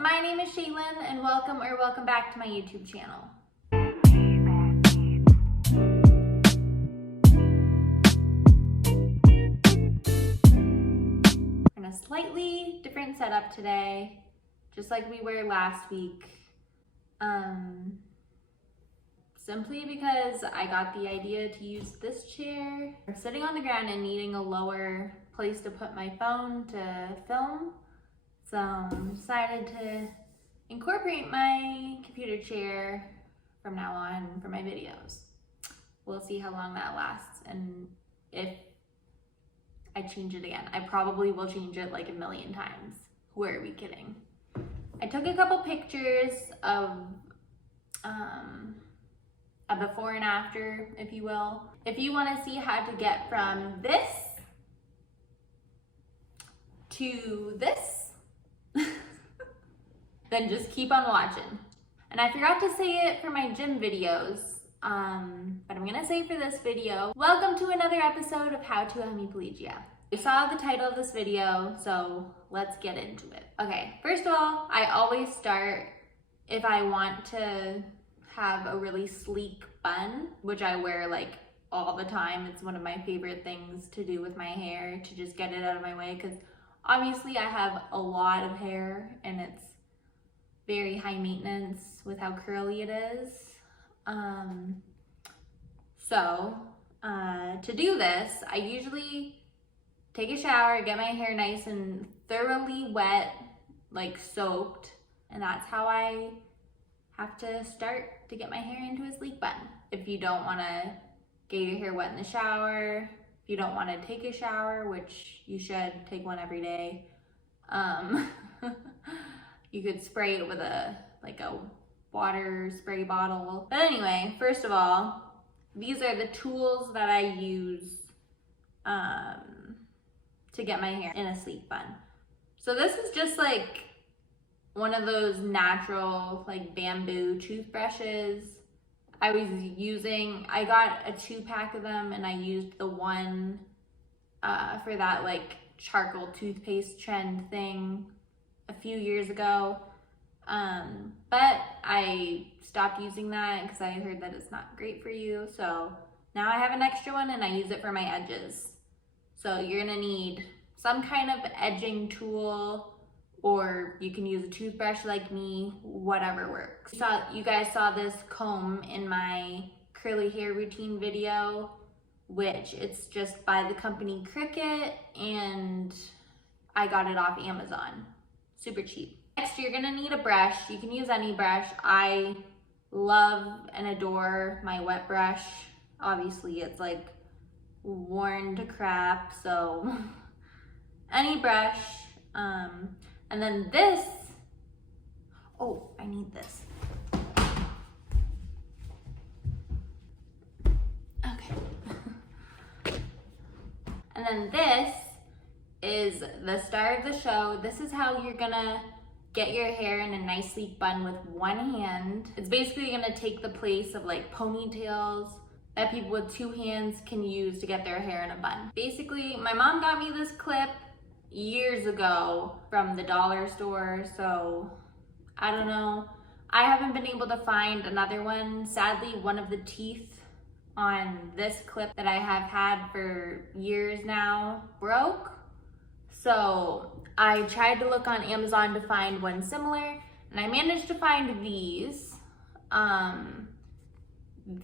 my name is Shaelyn and welcome back to my YouTube channel. In a slightly different setup today, just like we were last week. Simply because I got the idea to use this chair. I'm sitting on the ground and needing a lower place to put my phone to film. So I decided to incorporate my computer chair from now on for my videos. We'll see how long that lasts and if I change it again. I probably will change it like a million times. Who are we kidding? I took a couple pictures of a before and after, if you will. If you want to see how to get from this to this, then just keep on watching. And I forgot to say it for my gym videos, but I'm gonna say for this video, welcome to another episode of How to Hemiplegia. You saw the title of this video, so let's get into it. Okay, first of all, I always start if I want to have a really sleek bun, which I wear like all the time. It's one of my favorite things to do with my hair, to just get it out of my way, because obviously I have a lot of hair and it's very high maintenance with how curly it is. To do this, I usually take a shower, get my hair nice and thoroughly wet, like soaked, and that's how I have to start to get my hair into a sleek bun. If you don't want to get your hair wet in the shower, if you don't want to take a shower, which you should take one every day, you could spray it with a water spray bottle. But anyway, first of all, these are the tools that I use to get my hair in a sleek bun. So this is just like one of those natural like bamboo toothbrushes. I got a 2-pack of them and I used the one for that like charcoal toothpaste trend thing a few years ago. But I stopped using that because I heard that it's not great for you. So now I have an extra one and I use it for my edges. So you're gonna need some kind of edging tool, or you can use a toothbrush like me, whatever works. You guys saw this comb in my curly hair routine video, which it's just by the company Cricut, and I got it off Amazon. Super cheap. Next, you're gonna need a brush. You can use any brush. I love and adore my wet brush. Obviously, it's like worn to crap, so any brush. And then this, oh, I need this. Okay. And then this is the star of the show. This is how you're gonna get your hair in a nice sleek bun with one hand. It's basically gonna take the place of like ponytails that people with 2 hands can use to get their hair in a bun. Basically, my mom got me this clip years ago from the dollar store, so I don't know. I haven't been able to find another one. Sadly, one of the teeth on this clip that I have had for years now broke. So I tried to look on Amazon to find one similar, and I managed to find these.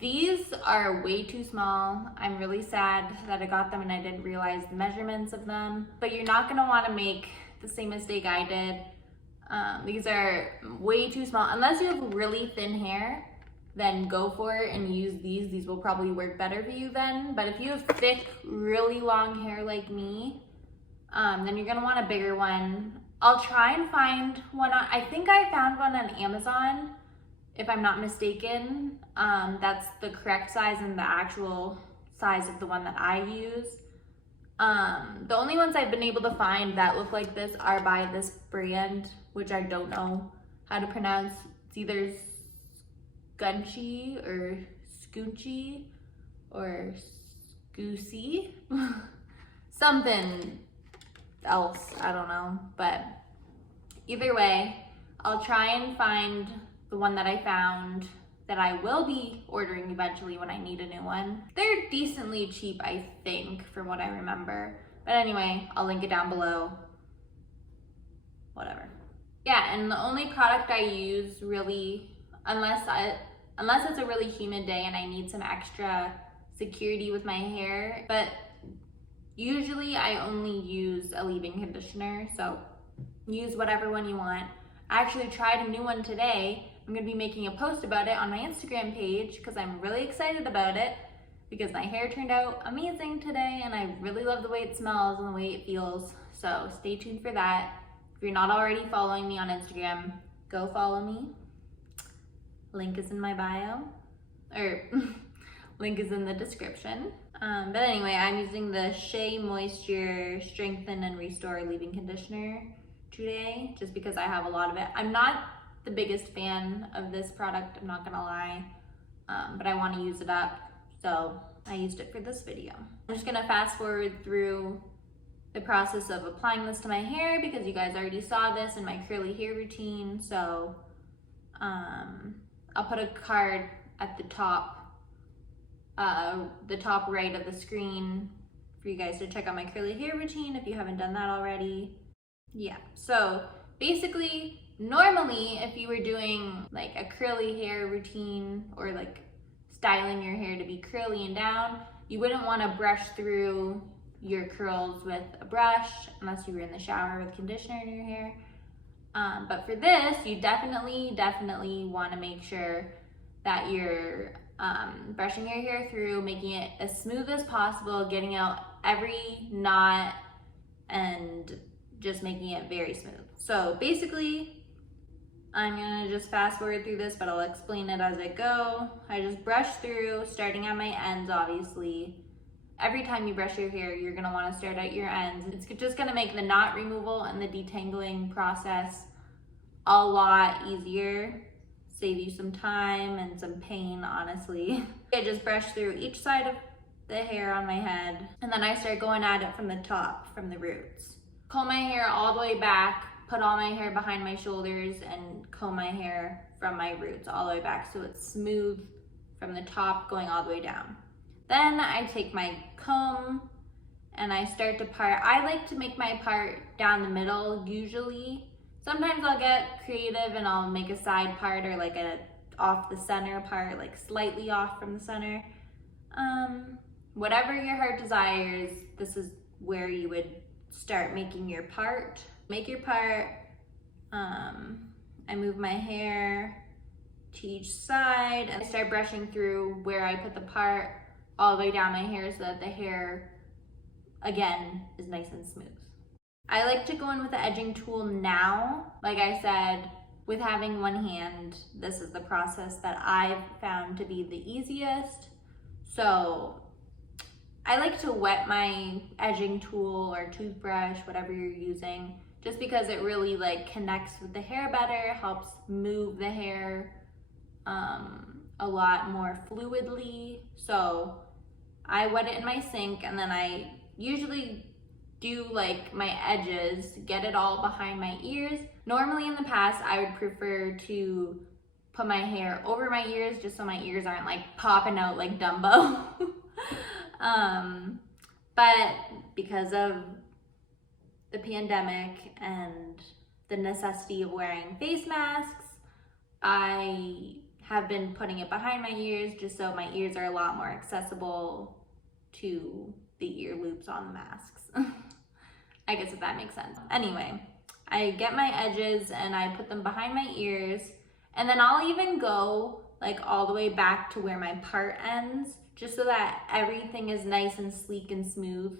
These are way too small. I'm really sad that I got them and I didn't realize the measurements of them, but you're not gonna wanna make the same mistake I did. These are way too small. Unless you have really thin hair, then go for it and use these. These will probably work better for you then. But if you have thick, really long hair like me, then you're gonna want a bigger one. I'll try and find one I think I found one on Amazon, if I'm not mistaken. That's the correct size and the actual size of the one that I use. The only ones I've been able to find that look like this are by this brand, which I don't know how to pronounce. It's either Scunchy or Scoonchy or Scoosy. Something else, I don't know. But either way, I'll try and find the one that I found that I will be ordering eventually when I need a new one. They're decently cheap, I think, from what I remember. But anyway, I'll link it down below. Whatever. Yeah, and the only product I use really, unless it's a really humid day and I need some extra security with my hair, but usually I only use a leave-in conditioner, so use whatever one you want. I actually tried a new one today. I'm gonna be making a post about it on my Instagram page because I'm really excited about it because my hair turned out amazing today and I really love the way it smells and the way it feels. So stay tuned for that. If you're not already following me on Instagram, go follow me. Link is in my bio, or link is in the description. But anyway, I'm using the Shea Moisture Strengthen and Restore Leave-In Conditioner today, just because I have a lot of it. I'm not the biggest fan of this product, I'm not gonna lie, but I wanna use it up, so I used it for this video. I'm just gonna fast forward through the process of applying this to my hair because you guys already saw this in my curly hair routine, so I'll put a card at the top right of the screen for you guys to check out my curly hair routine if you haven't done that already. Yeah, so basically, normally if you were doing like a curly hair routine or like styling your hair to be curly and down, you wouldn't want to brush through your curls with a brush unless you were in the shower with conditioner in your hair. But for this, you definitely want to make sure that you're brushing your hair through, making it as smooth as possible, getting out every knot and just making it very smooth. So basically, I'm gonna just fast forward through this, but I'll explain it as I go. I just brush through, starting at my ends, obviously. Every time you brush your hair, you're gonna wanna start at your ends. It's just gonna make the knot removal and the detangling process a lot easier. Save you some time and some pain, honestly. I just brush through each side of the hair on my head, and then I start going at it from the top, from the roots. Comb my hair all the way back, put all my hair behind my shoulders, and comb my hair from my roots all the way back so it's smooth from the top going all the way down. Then I take my comb and I start to part. I like to make my part down the middle usually. Sometimes I'll get creative and I'll make a side part or like a off the center part, like slightly off from the center. Whatever your heart desires, this is where you would start making your part. Make your part. I move my hair to each side and I start brushing through where I put the part all the way down my hair so that the hair, again, is nice and smooth. I like to go in with the edging tool now. Like I said, with having one hand, this is the process that I've found to be the easiest. So I like to wet my edging tool or toothbrush, whatever you're using, just because it really like connects with the hair better, helps move the hair a lot more fluidly. So I wet it in my sink and then I usually do like my edges, get it all behind my ears. Normally in the past, I would prefer to put my hair over my ears just so my ears aren't like popping out like Dumbo. But because of the pandemic and the necessity of wearing face masks, I have been putting it behind my ears just so my ears are a lot more accessible to the ear loops on the masks. I guess if that makes sense. Anyway, I get my edges and I put them behind my ears, and then I'll even go like all the way back to where my part ends, just so that everything is nice and sleek and smooth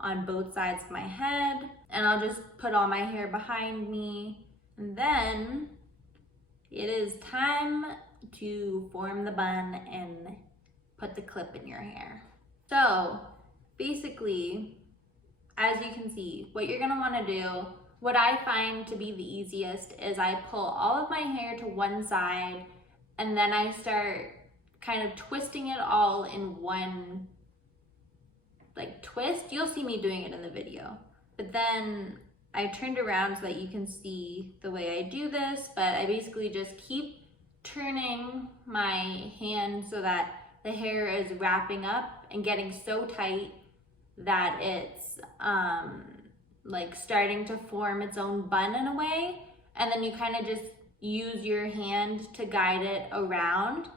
on both sides of my head. And I'll just put all my hair behind me. And then it is time to form the bun and put the clip in your hair. So basically, as you can see, what you're gonna wanna do, what I find to be the easiest is I pull all of my hair to one side and then I start kind of twisting it all in one like twist. You'll see me doing it in the video. But then I turned around so that you can see the way I do this, but I basically just keep turning my hand so that the hair is wrapping up and getting so tight that it's like starting to form its own bun in a way. And then you kind of just use your hand to guide it around.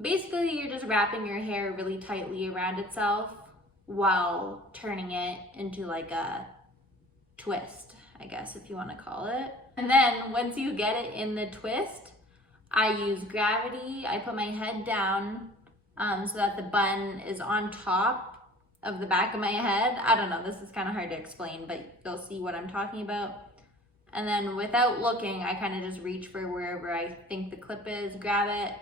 Basically, you're just wrapping your hair really tightly around itself while turning it into like a twist, I guess, if you want to call it. And then once you get it in the twist, I use gravity. I put my head down so that the bun is on top of the back of my head. I don't know, this is kind of hard to explain, but you'll see what I'm talking about. And then without looking, I kind of just reach for wherever I think the clip is, grab it,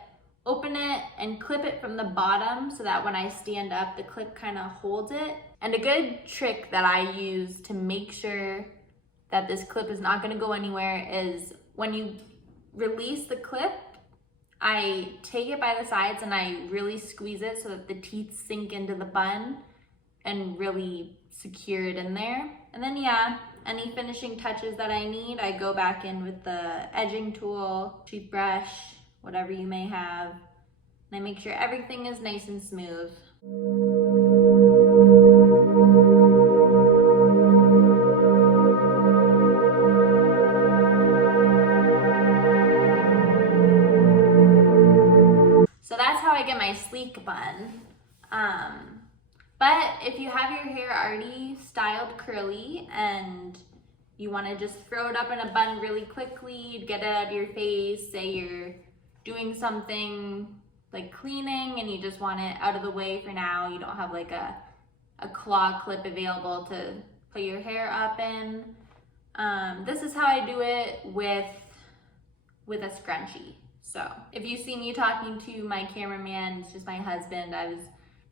open it, and clip it from the bottom so that when I stand up, the clip kind of holds it. And a good trick that I use to make sure that this clip is not going to go anywhere is when you release the clip, I take it by the sides and I really squeeze it so that the teeth sink into the bun and really secure it in there. And then yeah, any finishing touches that I need, I go back in with the edging tool, toothbrush, whatever you may have, and I make sure everything is nice and smooth. So that's how I get my sleek bun. But if you have your hair already styled curly and you want to just throw it up in a bun really quickly, get it out of your face, say you're doing something like cleaning and you just want it out of the way for now, you don't have like a claw clip available to put your hair up in. This is how I do it with a scrunchie. So if you see me talking to my cameraman, it's just my husband. I was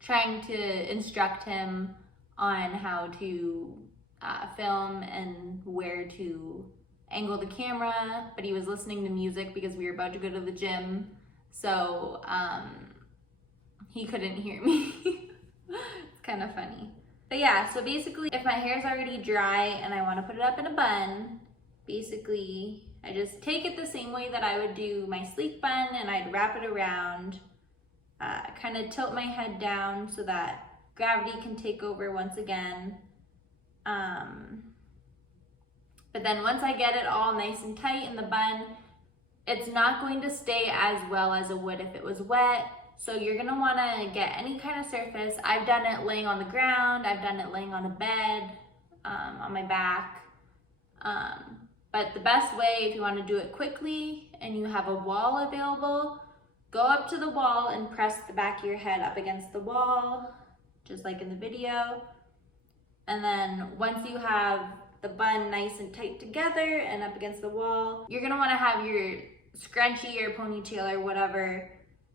trying to instruct him on how to film and where to angle the camera, but he was listening to music because we were about to go to the gym, so he couldn't hear me. It's kind of funny. But yeah, so basically if my hair's already dry and I want to put it up in a bun, basically I just take it the same way that I would do my sleek bun, and I'd wrap it around, kind of tilt my head down so that gravity can take over once again. But then once I get it all nice and tight in the bun, it's not going to stay as well as it would if it was wet. So you're gonna wanna get any kind of surface. I've done it laying on the ground, I've done it laying on a bed, on my back. But the best way, if you wanna do it quickly and you have a wall available, go up to the wall and press the back of your head up against the wall, just like in the video. And then once you have the bun nice and tight together and up against the wall, you're gonna wanna have your scrunchie or ponytail or whatever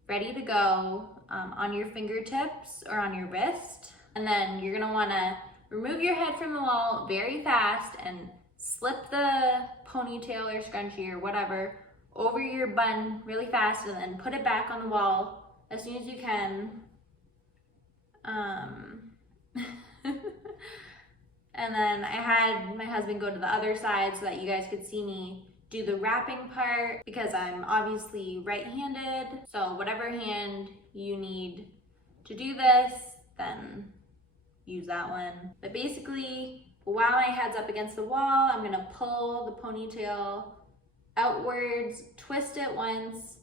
ready to go on your fingertips or on your wrist. And then you're gonna wanna remove your head from the wall very fast and slip the ponytail or scrunchie or whatever over your bun really fast, and then put it back on the wall as soon as you can. And then I had my husband go to the other side so that you guys could see me do the wrapping part, because I'm obviously right-handed. So whatever hand you need to do this, then use that one. But basically, while my head's up against the wall, I'm gonna pull the ponytail outwards, twist it once,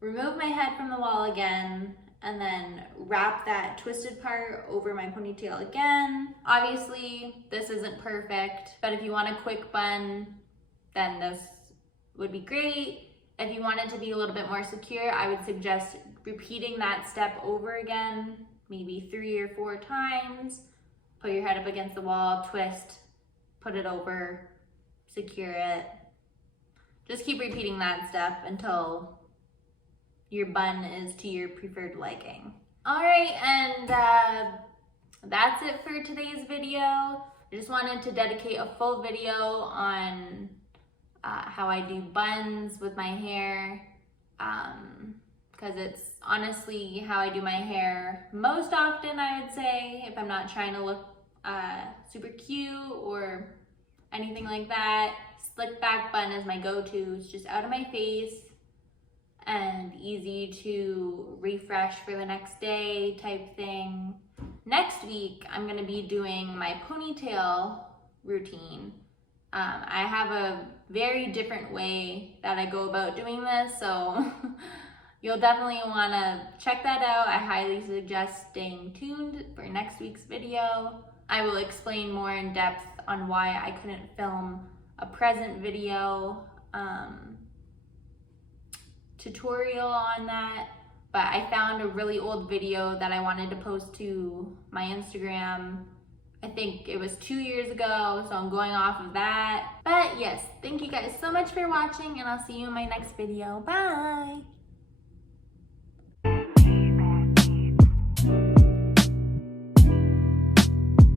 remove my head from the wall again, and then wrap that twisted part over my ponytail again. Obviously, this isn't perfect, but if you want a quick bun, then this would be great. If you want it to be a little bit more secure, I would suggest repeating that step over again, maybe 3 or 4 times. Put your head up against the wall, twist, put it over, secure it. Just keep repeating that step until your bun is to your preferred liking. All right, and that's it for today's video. I just wanted to dedicate a full video on how I do buns with my hair, because it's honestly how I do my hair most often, I would say, if I'm not trying to look super cute or anything like that. Slick back bun is my go-to. It's just out of my face and easy to refresh for the next day type thing. Next week, I'm gonna be doing my ponytail routine. I have a very different way that I go about doing this, so you'll definitely wanna check that out. I highly suggest staying tuned for next week's video. I will explain more in depth on why I couldn't film a present video tutorial on that, but I found a really old video that I wanted to post to my Instagram. I think it was 2 years ago, so I'm going off of that. But yes, thank you guys so much for watching, and I'll see you in my next video. Bye!